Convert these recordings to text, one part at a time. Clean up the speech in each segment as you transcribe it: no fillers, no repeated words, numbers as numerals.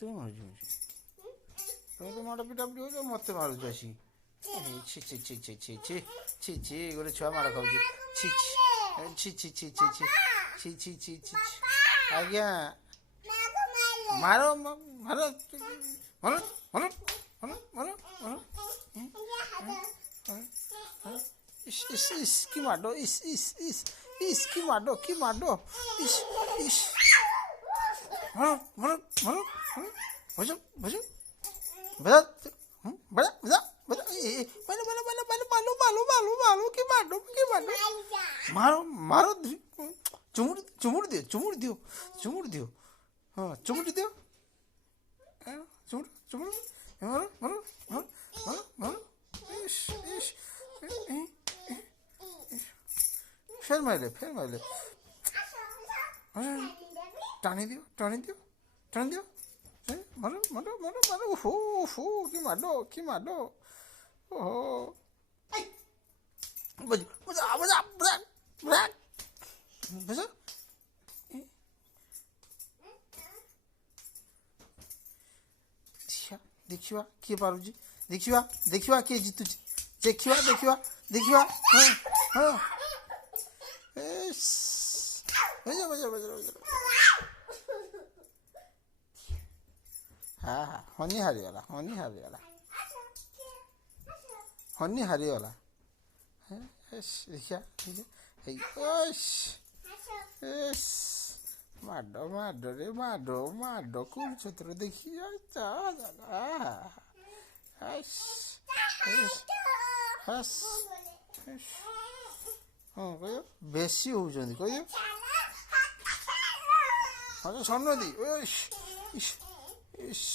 ମତେ କଣ ମାରୁଛୁ? ତମେ ତ ମାଡ଼ ପିଟାପିଟି ହଉଛ, ମତେ ମାରୁଛୁ ଆସି। ଛି ଛି ଛି ଛି ଛି ଛି ଛି ଛି, ଗୋଟେ ଛୁଆ ମାଡ଼ ଖାଉଛି। ଛି ଛି ଛି ଛି ଛି ଛି ଛି ଛି ଛି ଛି। ଆଜ୍ଞା ମାର ମାର ମାର ମାର ମାର ମାର ମାର। ইস ইস ইস কি মাডো, ইস ইস ইস ইস কি মাডো, কি মাডো, ইস ইস। মারো মারো মারো মারো, বসো বসো, বজা বজা বজা বজা, মারো মারো মারো মারো মারো মারো মারো মারো, কি মাডো কি মাডো, মারো মারো, চুমুড়ি চুমুড়ি দিও চুমুড়ি দিও চুমুড়ি দিও, হ্যাঁ চুমুড়ি দিও, হ্যাঁ চুমুড়ি চুমুড়ি, মারো মারো মারো মারো মারো, ইস ইস। ফের মারলে ফের মারলে, টানি দিও টানি দিও টানি দিও, মারো মারো মারো মারো, হো হো কি মারো কি মারো, ওহো বজ বজা বজা বজা বজা। ଦେଖିବା କିଏ ପାରୁଛି, ଦେଖିବା ଦେଖିବା କିଏ ଜିତୁଛି, ଦେଖିବା ଦେଖିବା ଦେଖିବା। ହଁ ହଁ ବଜା ବଜା ବଜା ବଜା। ହଁ ହଁ ହନି ହାରିଗଲା, ହନି ହାରିଗଲା, ହନି ହାରିଗଲା। ଦେଖିବା ମାଡ଼ ମାଡ଼ରେ ମାଡ଼ ମାଡ଼ କରୁଛ ତୋର, ଦେଖି ହଁ କହିବ ବେଶୀ ହଉଛନ୍ତି କହିବ। ହଁ ସ୍ୱର୍ଣ୍ଣଦୀ ଇସ୍ ଇସ୍।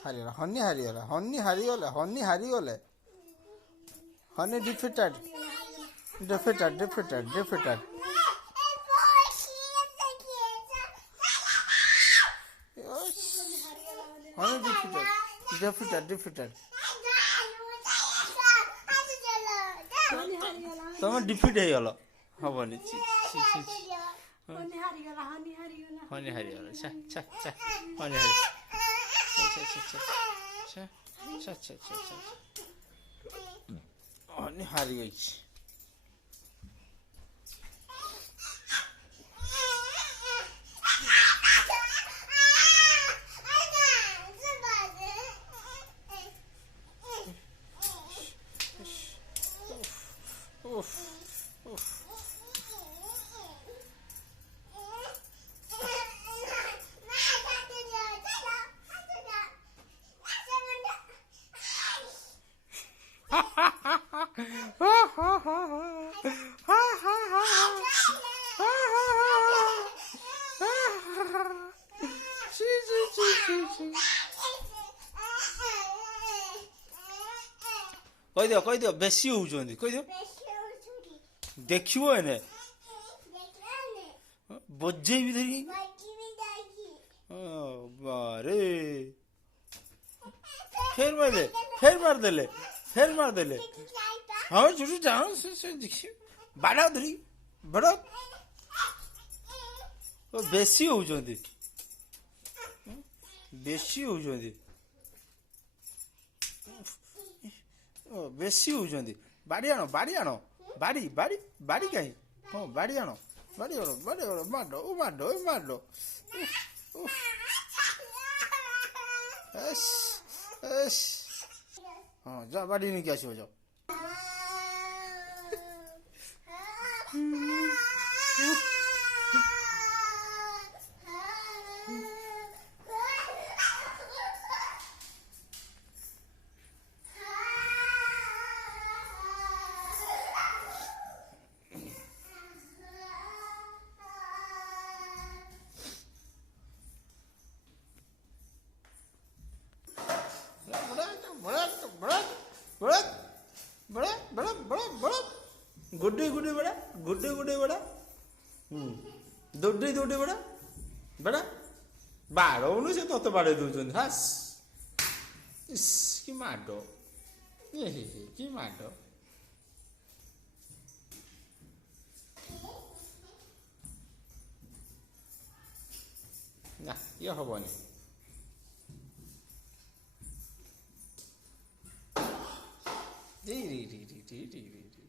ହାରିଗଲା, ହନି ହାରିଗଲା, ହନି ହାରିଗଲା, ହନି ହାରିଗଲେ, honey defeated defeated defeated defeated. Honey defeated defeated defeated. ତମେ ଡିଫିଟ୍ ହେଇଗଲ, ହବନି। ହନି ହାରିଗଲା, ଛା ଛା ଛା, ହନି ହାରିଗଲା, ହନି ହାରିଯାଇଛି। କହିଦିଅ କହିଦିଅ ବେଶୀ ହଉଛନ୍ତି, କହିଦିଅ ଦେଖିବ ଏନେ ବଜେଇବି ଧରି। ବାରେ ଫେର ମାରିଦେଲେ ଫେର ମାରିଦେଲେ ଫେର ମାରିଦେଲେ। ହଁ ଛୋଟ ଯାଅ ସେ ଦେଖିବ, ବାଡ଼ା ଧରି ବାଡ଼ା। ବେଶୀ ହଉଛନ୍ତି ବେଶୀ ହଉଛନ୍ତି ବେଶୀ ହଉଛନ୍ତି। ବାଡ଼ି ଆଣ ବାଡ଼ି ଆଣ, ବାଡ଼ି ବାଡ଼ି ବାଡ଼ି କାହିଁ, ହଁ ବାଡ଼ି ଆଣ ବାଡ଼ି ଆଣ ବାଡ଼ି ଆଣ, ମାଡ଼ ଓ ମାଡ଼ ଓ ମାଡ଼। ହଁ ଯା ବାଡ଼ି ନେଇକି ଆସିବ ଯାଅ। गुड्डे गुड्डे बड़ा गुड्डे गुड्डे बड़ा दौड़े दौड़े बड़ा ବେଟା ବାଡ଼ଉନୁ ସେ ତତେ ବାଡ଼େଇ ଦେଉଛନ୍ତି ହାସ୍ ଇସ୍ କି ମାଡ଼ କି ମାଡ଼ ନା ଇଏ ହବନି ରି ରି ରି ରି ରି ରି ରି